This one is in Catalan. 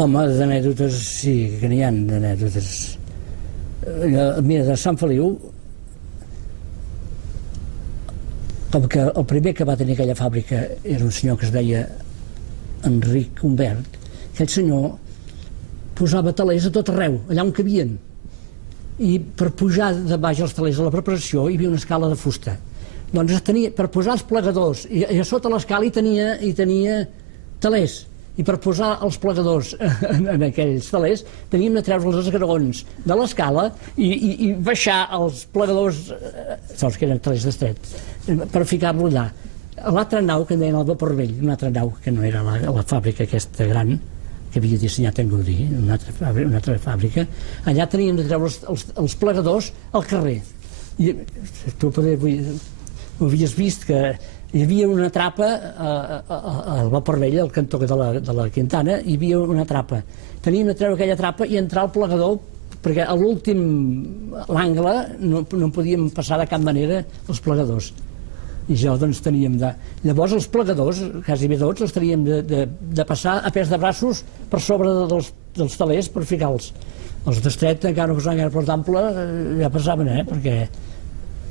Home, d'anècdotes sí que n'hi ha d'anècdotes. Mira, de Sant Feliu, com que el primer que va tenir aquella fàbrica era un senyor que es deia Enric Humbert, aquell senyor posava telers a tot arreu, allà on cabien, i per pujar de baix als telers a la preparació hi havia una escala de fusta. Doncs per posar els plegadors, i a sota l'escala hi tenia telers, i per posar els plegadors en aquells telers teníem de treure els esgraons de l'escala i baixar els plegadors, saps que eren telers d'estret, per ficar-lo allà. A l'altra nau, que en deien el vapor vell, una altra nau que no era la fàbrica aquesta gran que havia dissenyat en Gaudí, una altra fàbrica, allà teníem de treure els plegadors al carrer. I tu ho havies vist, que hi havia una trapa al vapor vell, al cantó de la Quintana, hi havia una trapa. Teníem de treure aquella trapa i entrar al plegador, perquè a l'angle no podíem passar de cap manera els plegadors. I jo doncs teníem de... Llavors els plegadors, quasi bé tots, els teníem de passar a pes de braços per sobre dels telers per ficar-los. Els d'estret, encara no passaven, encara per ample, ja passaven, perquè